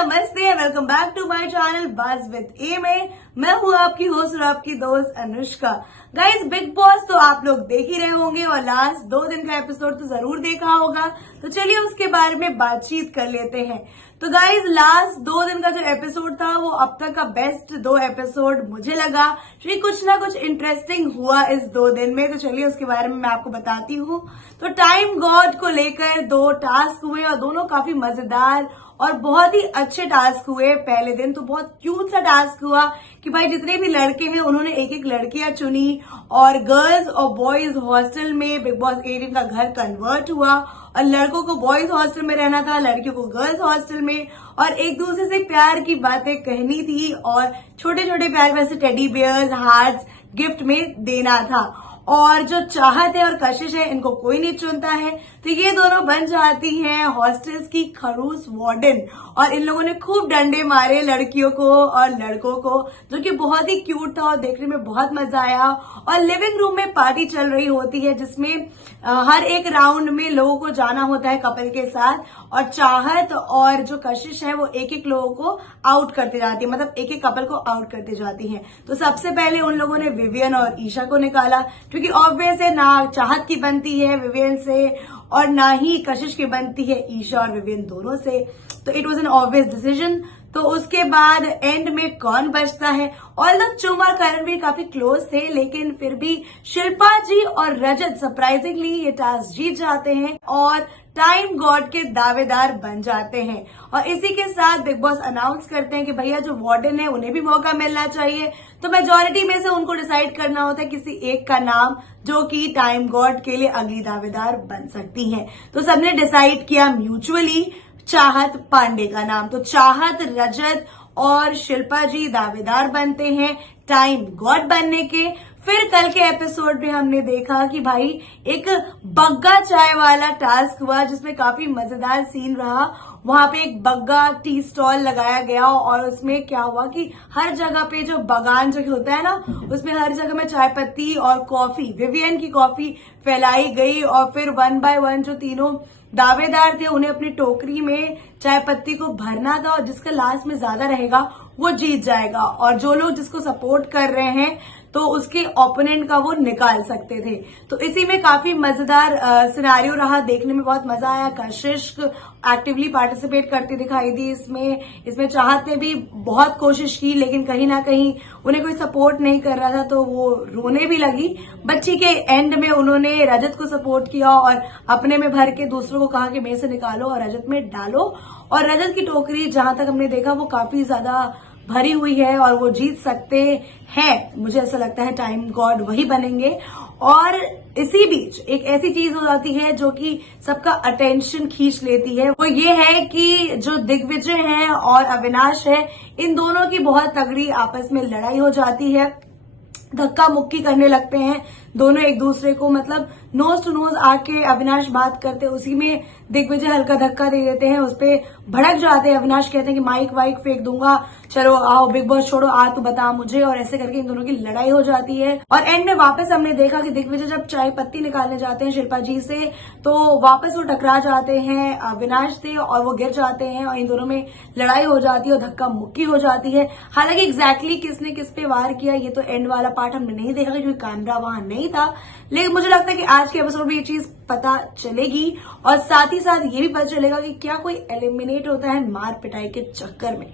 नमस्ते, welcome back to my channel buzz with a में। मैं हूँ आपकी होस्ट और आपकी दोस्त अनुष्का। गाइस, बिग बॉस तो आप लोग देख ही रहे होंगे और लास्ट 2 दिन का एपिसोड तो जरूर देखा होगा। तो चलिए उसके बारे में बातचीत कर लेते हैं। तो गाइस, लास्ट 2 दिन का जो एपिसोड था वो अब तक का बेस्ट 2 एपिसोड मुझे लगा, क्योंकि कुछ ना कुछ इंटरेस्टिंग हुआ इस 2 दिन में। तो चलिए उसके बारे में मैं आपको बताती हूँ। तो टाइम गॉड को लेकर 2 टास्क हुए और दोनों काफी मजेदार और बहुत ही अच्छे टास्क हुए। पहले दिन तो बहुत क्यूट सा टास्क हुआ कि भाई जितने भी लड़के हैं उन्होंने एक एक लड़कियां चुनी और गर्ल्स और बॉयज हॉस्टल में बिग बॉस 18 का घर कन्वर्ट हुआ और लड़कों को बॉयज हॉस्टल में रहना था, लड़कियों को गर्ल्स हॉस्टल में, और एक दूसरे से प्यार की बातें कहनी थी और छोटे छोटे प्यार वैसे टेडी बियर्स हार्ट्स गिफ्ट में देना था। और जो चाहत है और कशिश है इनको कोई नहीं चुनता है, तो ये दोनों बन जाती हैं हॉस्टल्स की खड़ूस वार्डन। और इन लोगों ने खूब डंडे मारे लड़कियों को और लड़कों को, जो कि बहुत ही क्यूट था और देखने में बहुत मजा आया। और लिविंग रूम में पार्टी चल रही होती है जिसमें हर एक राउंड में लोगों को जाना होता है कपल के साथ, और चाहत और जो कशिश है वो एक एक लोगों को आउट करते जाती है, मतलब एक एक कपल को आउट करते जाती है। तो सबसे पहले उन लोगों ने विवियन और ईशा को निकाला, क्योंकि ऑब्वियस है ना चाहत की बनती है विवियन से और ना ही कशिश की बनती है ईशा और विवियन दोनों से। तो it was an obvious decision. तो उसके बाद एंड में कौन बचता है? ऑल्दो चुम और करणवीर काफी क्लोज थे, लेकिन फिर भी शिल्पा जी और रजत सरप्राइजिंगली ये टास्क जीत जाते हैं और टाइम गॉड के दावेदार बन जाते हैं। और इसी के साथ बिग बॉस अनाउंस करते हैं कि भैया जो वार्डन है उन्हें भी मौका मिलना चाहिए। तो मेजोरिटी में से उनको डिसाइड करना होता है किसी एक का नाम, जो कि टाइम गॉड के लिए अगली दावेदार बन सकती हैं। तो सबने डिसाइड किया म्यूचुअली चाहत पांडे का नाम। तो चाहत, रजत और शिल्पा जी दावेदार बनते हैं टाइम गॉड बनने के। फिर कल के एपिसोड में हमने देखा कि भाई एक बग्गा चाय वाला टास्क हुआ जिसमें काफी मजेदार सीन रहा। वहां पे एक बग्गा टी स्टॉल लगाया गया और उसमें क्या हुआ कि हर जगह पे जो बगान जो होता है ना, उसमें हर जगह में चाय पत्ती और कॉफी, विवियन की कॉफी फैलाई गई। और फिर 1 बाय 1 जो तीनों दावेदार थे उन्हें अपनी टोकरी में चाय पत्ती को भरना था और जिसका लास्ट में ज्यादा रहेगा वो जीत जाएगा। और जो लोग जिसको सपोर्ट कर रहे हैं तो उसके ओपोनेंट का वो निकाल सकते थे। तो इसी में काफी मजेदार सिनेरियो रहा, देखने में बहुत मजा आया। कशिश एक्टिवली पार्टिसिपेट करती दिखाई दी इसमें चाहत ने भी बहुत कोशिश की, लेकिन कहीं ना कहीं उन्हें कोई सपोर्ट नहीं कर रहा था तो वो रोने भी लगी। बच्ची के एंड में उन्होंने रजत को सपोर्ट किया और अपने में भर के दूसरों को कहा कि मेरे से निकालो और रजत में डालो। और रजत की टोकरी जहां तक हमने देखा वो काफी ज्यादा भरी हुई है और वो जीत सकते हैं। मुझे ऐसा लगता है टाइम गॉड वही बनेंगे। और इसी बीच एक ऐसी चीज हो जाती है जो कि सबका अटेंशन खींच लेती है, वो ये है कि जो दिग्विजय है और अविनाश है, इन दोनों की बहुत तगड़ी आपस में लड़ाई हो जाती है। धक्का मुक्की करने लगते हैं दोनों एक दूसरे को, मतलब नोज टू नोज आके अविनाश बात करते, उसी में दिग्विजय हल्का धक्का दे देते हैं, उसपे भड़क जाते हैं। अविनाश कहते हैं कि माइक वाइक फेंक दूंगा, चलो आओ बिग बॉस छोड़ो, आ तू बता मुझे, और ऐसे करके इन दोनों की लड़ाई हो जाती है। और एंड में वापस हमने देखा कि दिग्विजय जब चाय पत्ती निकालने जाते हैं शिल्पा जी से, तो वापस वो टकरा जाते हैं अविनाश से और वो गिर जाते हैं और इन दोनों में लड़ाई हो जाती है और धक्का मुक्की हो जाती है। हालांकि एग्जैक्टली किसने किस पे वार किया ये तो एंड वाला पार्ट हमने नहीं देखा क्योंकि कैमरा वहां नहीं था, लेकिन मुझे लगता है कि आज के एपिसोड में ये चीज पता चलेगी और साथ ही साथ ये भी पता चलेगा कि क्या कोई एलिमिनेट होता है मार पिटाई के चक्कर में।